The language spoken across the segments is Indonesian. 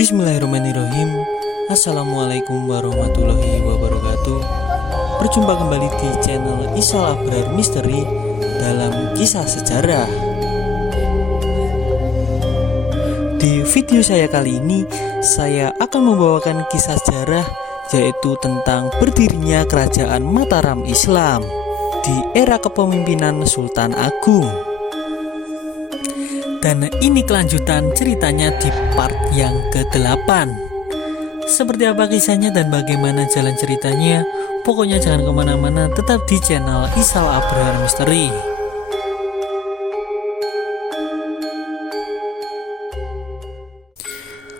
Bismillahirrahmanirrahim. Assalamualaikum warahmatullahi wabarakatuh. Berjumpa kembali di channel Isal Abrar Misteri dalam kisah sejarah. Di video saya kali ini, saya akan membawakan kisah sejarah, yaitu tentang berdirinya kerajaan Mataram Islam di era kepemimpinan Sultan Agung. Dan ini kelanjutan ceritanya di part yang ke-8. Seperti apa kisahnya dan bagaimana jalan ceritanya, pokoknya jangan kemana-mana, tetap di channel Isal Abrar Misteri.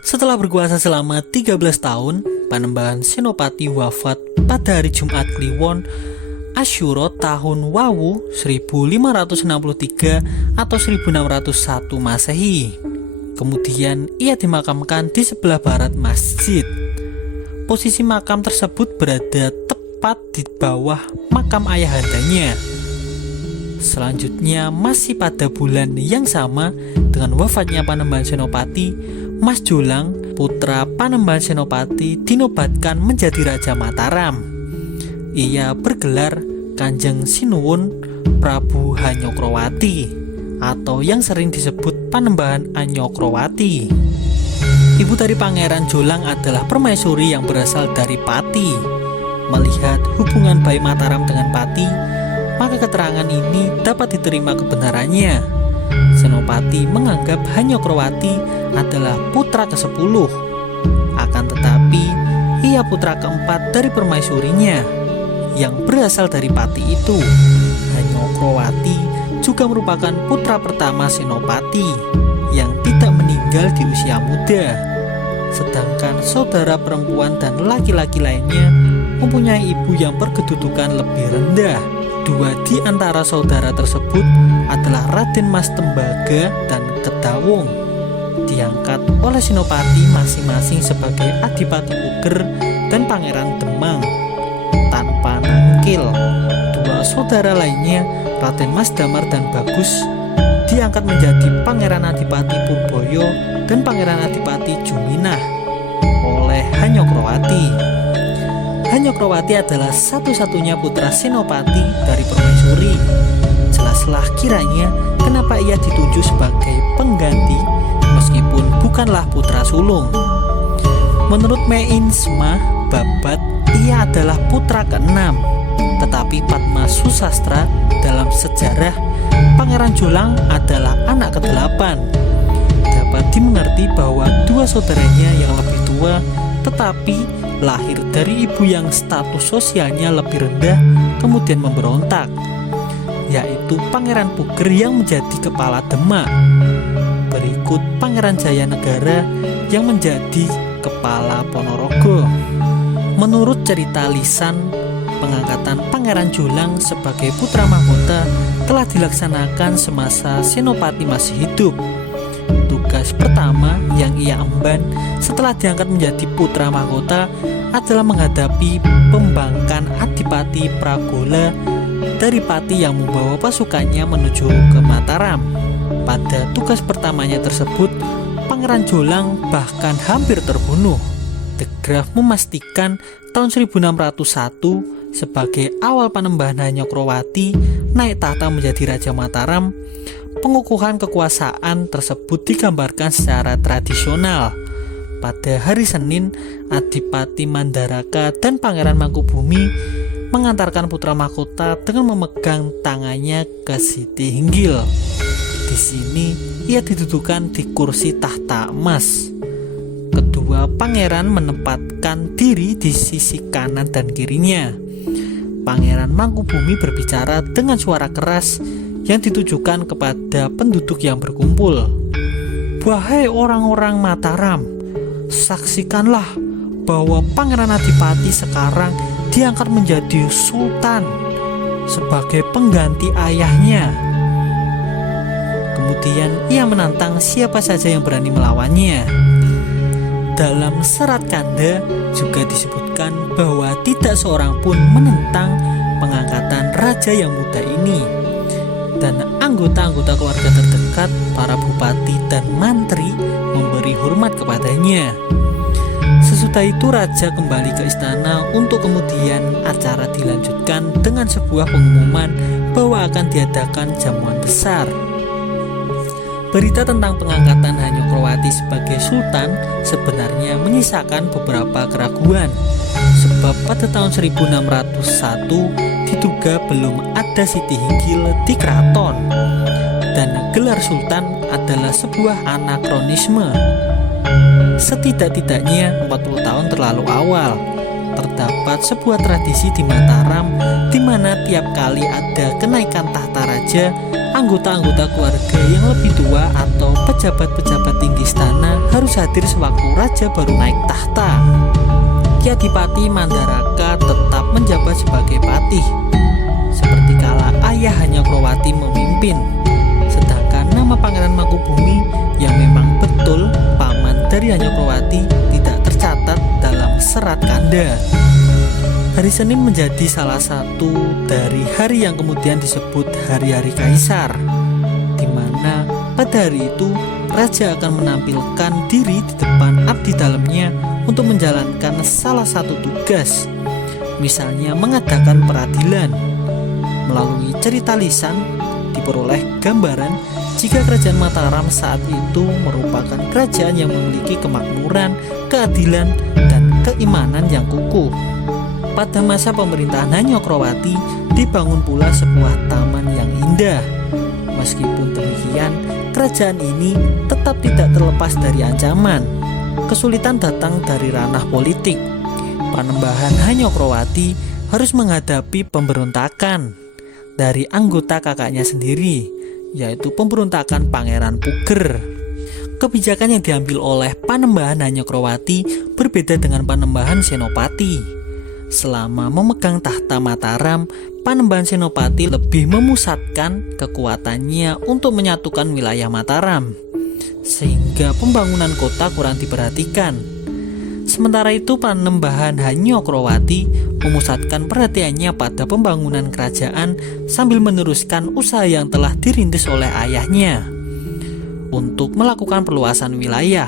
Setelah berkuasa selama 13 tahun, Panembahan Senopati wafat pada hari Jumat Kliwon Asyura tahun Wawu 1563 atau 1601 Masehi. Kemudian ia dimakamkan di sebelah barat masjid. Posisi makam tersebut berada tepat di bawah makam ayahandanya. Selanjutnya, masih pada bulan yang sama dengan wafatnya Panembahan Senopati, Mas Jolang, putra Panembahan Senopati, dinobatkan menjadi Raja Mataram. Ia bergelar Kanjeng Sinuwun Prabu Hanyokroowati atau yang sering disebut Panembahan Anyokrowati. Ibu dari Pangeran Jolang adalah permaisuri yang berasal dari Pati. Melihat hubungan baik Mataram dengan Pati, maka keterangan ini dapat diterima kebenarannya. Senopati menganggap Hanyokroowati adalah putra ke-10. Akan tetapi, ia putra keempat dari permaisurinya yang berasal dari Pati itu. Hanyokroowati juga merupakan putra pertama Senopati yang tidak meninggal di usia muda. Sedangkan saudara perempuan dan laki-laki lainnya mempunyai ibu yang berkedudukan lebih rendah. Dua di antara saudara tersebut adalah Raden Mas Tembaga dan Kedawung, diangkat oleh Senopati masing-masing sebagai Adipati Puger dan Pangeran Demang tanpa nangkil. Dua saudara lainnya, Raden Mas Damar dan Bagus, diangkat menjadi Pangeran Adipati Purboyo dan Pangeran Adipati Juminah oleh Hanyokroowati. Hanyokroowati adalah satu-satunya putra Senopati dari permaisuri. Jelaslah kiranya kenapa ia dituju sebagai pengganti meskipun bukanlah putra sulung. Menurut Meinsma Babat, ia adalah putra ke-6, tetapi Padma Susastra dalam sejarah Pangeran Jolang adalah anak ke-8. Dapat dimengerti bahwa dua saudaranya yang lebih tua tetapi lahir dari ibu yang status sosialnya lebih rendah kemudian memberontak, yaitu Pangeran Puger yang menjadi kepala Demak. Berikut Pangeran Jayanegara yang menjadi kepala Ponorogo. Menurut cerita lisan, pengangkatan Pangeran Jolang sebagai putra mahkota telah dilaksanakan semasa Senopati masih hidup. Tugas pertama yang ia emban setelah diangkat menjadi putra mahkota adalah menghadapi pembangkang Adipati Pragola dari Pati yang membawa pasukannya menuju ke Mataram. Pada tugas pertamanya tersebut, Pangeran Jolang bahkan hampir terbunuh. The Graph memastikan tahun 1601 sebagai awal Panembahan Hanyokroowati naik tahta menjadi Raja Mataram. Pengukuhan kekuasaan tersebut digambarkan secara tradisional. Pada hari Senin, Adipati Mandaraka dan Pangeran Mangkubumi mengantarkan putra mahkota dengan memegang tangannya ke Siti Hinggil. Di sini ia didudukan di kursi tahta emas. Kedua pangeran menempatkan diri di sisi kanan dan kirinya. Pangeran Mangkubumi berbicara dengan suara keras yang ditujukan kepada penduduk yang berkumpul. Wahai orang-orang Mataram, saksikanlah bahwa Pangeran Adipati sekarang diangkat menjadi sultan sebagai pengganti ayahnya. Kemudian ia menantang siapa saja yang berani melawannya. Dalam serat Kanda juga disebutkan bahwa tidak seorang pun menentang pengangkatan raja yang muda ini. dan anggota-anggota keluarga terdekat, para bupati dan mantri memberi hormat kepadanya. Sesudah itu raja kembali ke istana untuk kemudian acara dilanjutkan dengan sebuah pengumuman bahwa akan diadakan jamuan besar. Berita tentang pengangkatan Hanyokroati sebagai sultan sebenarnya menyisakan beberapa keraguan, sebab pada tahun 1601 diduga belum ada Siti Hinggil di keraton, dan gelar sultan adalah sebuah anakronisme. Setidak-tidaknya 40 tahun terlalu awal, terdapat sebuah tradisi di Mataram di mana tiap kali ada kenaikan tahta raja, anggota-anggota keluarga yang lebih tua atau pejabat-pejabat tinggi istana harus hadir sewaktu raja baru naik tahta. Ki Adipati Mandaraka tetap menjabat sebagai patih, seperti kala ayah Hanyokroati memimpin. Sedangkan nama Pangeran Mangkubumi yang memang betul paman dari Hanyokroati tidak tercatat dalam serat kanda. Hari Senin menjadi salah satu dari hari yang kemudian disebut hari-hari Kaisar, di mana pada hari itu raja akan menampilkan diri di depan abdi dalamnya untuk menjalankan salah satu tugas, misalnya mengadakan peradilan. Melalui cerita lisan diperoleh gambaran jika kerajaan Mataram saat itu merupakan kerajaan yang memiliki kemakmuran, keadilan, dan keimanan yang kukuh. Pada masa pemerintahan Hanyokroati dibangun pula sebuah taman yang indah. Meskipun demikian, kerajaan ini tetap tidak terlepas dari ancaman. Kesulitan datang dari ranah politik. Panembahan Hanyokroati harus menghadapi pemberontakan dari anggota kakaknya sendiri, yaitu pemberontakan Pangeran Puger. Kebijakan yang diambil oleh Panembahan Hanyokroati berbeda dengan Panembahan Senopati. Selama memegang tahta Mataram, Panembahan Senopati lebih memusatkan kekuatannya untuk menyatukan wilayah Mataram, sehingga pembangunan kota kurang diperhatikan. Sementara itu Panembahan Hanyokroati memusatkan perhatiannya pada pembangunan kerajaan sambil meneruskan usaha yang telah dirintis oleh ayahnya untuk melakukan perluasan wilayah.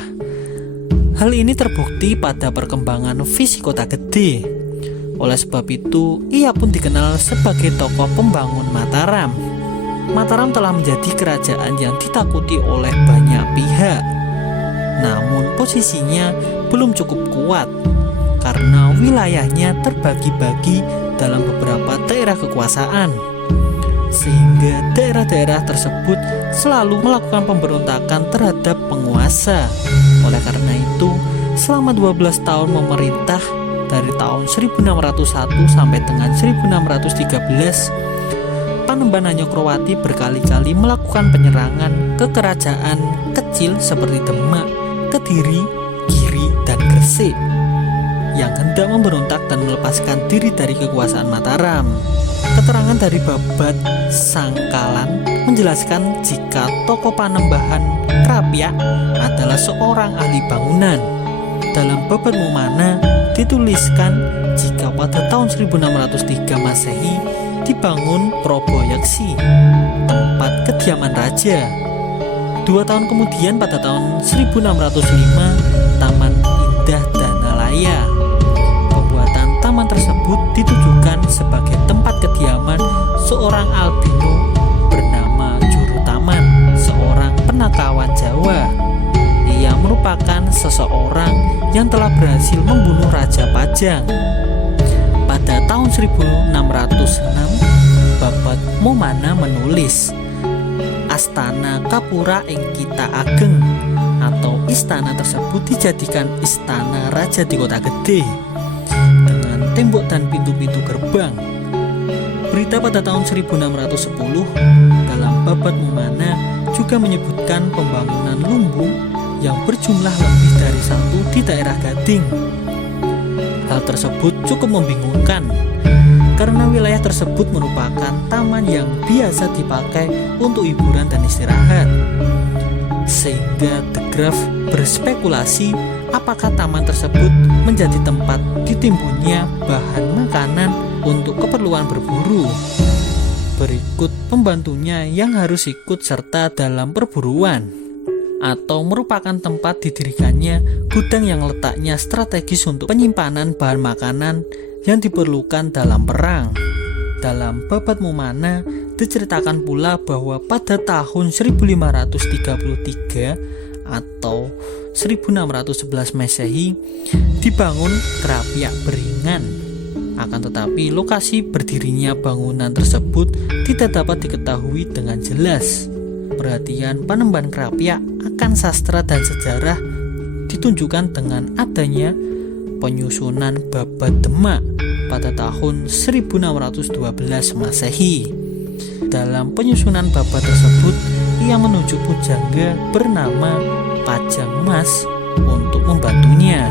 Hal ini terbukti pada perkembangan visi kota gede. Oleh sebab itu, ia pun dikenal sebagai tokoh pembangun Mataram. Mataram telah menjadi kerajaan yang ditakuti oleh banyak pihak. Namun posisinya belum cukup kuat karena wilayahnya terbagi-bagi dalam beberapa daerah kekuasaan, sehingga daerah-daerah tersebut selalu melakukan pemberontakan terhadap penguasa. Oleh karena itu, selama 12 tahun memerintah dari tahun 1601 sampai dengan 1613, Panembahan Hanyokroati berkali-kali melakukan penyerangan ke kerajaan kecil seperti Demak, Kediri, Giri, dan Gresik yang hendak memberontak dan melepaskan diri dari kekuasaan Mataram. Keterangan dari Babat Sangkalan menjelaskan jika tokoh Panembahan Krapyak adalah seorang ahli bangunan. Dalam Babat Mumana dituliskan jika pada tahun 1603 Masehi dibangun Proboyeksi, tempat kediaman raja. 2 tahun kemudian pada tahun 1605 Taman Indah Danalaya. Pembuatan taman tersebut ditujukan sebagai tempat kediaman seorang albino bernama Jurutaman, seorang penakawan Jawa. Ia merupakan seseorang yang telah berhasil membunuh Raja Pajang. Pada tahun 1606, Babat Momana menulis, Astana Kapura ing Kita Ageng, atau istana tersebut dijadikan istana raja di kota gede dengan tembok dan pintu-pintu gerbang. Berita pada tahun 1610 dalam Babat Momana juga menyebutkan pembangunan lumbung yang berjumlah lebih dari 1 di daerah Gading. Hal tersebut cukup membingungkan karena wilayah tersebut merupakan taman yang biasa dipakai untuk hiburan dan istirahat, sehingga The Graph berspekulasi apakah taman tersebut menjadi tempat ditimbunnya bahan makanan untuk keperluan berburu. berikut pembantunya yang harus ikut serta dalam perburuan, atau merupakan tempat didirikannya gudang yang letaknya strategis untuk penyimpanan bahan makanan yang diperlukan dalam perang. Dalam Babad Mumana diceritakan pula bahwa pada tahun 1533 atau 1611 Masehi dibangun Krapyak Beringan. Akan tetapi lokasi berdirinya bangunan tersebut tidak dapat diketahui dengan jelas. Perhatian Panembahan Krapyak akan sastra dan sejarah ditunjukkan dengan adanya penyusunan Babad Demak pada tahun 1612 Masehi. Dalam penyusunan babad tersebut, ia menunjuk pujangga bernama Pajang Mas untuk membantunya.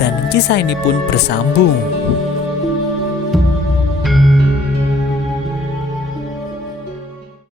Dan kisah ini pun bersambung.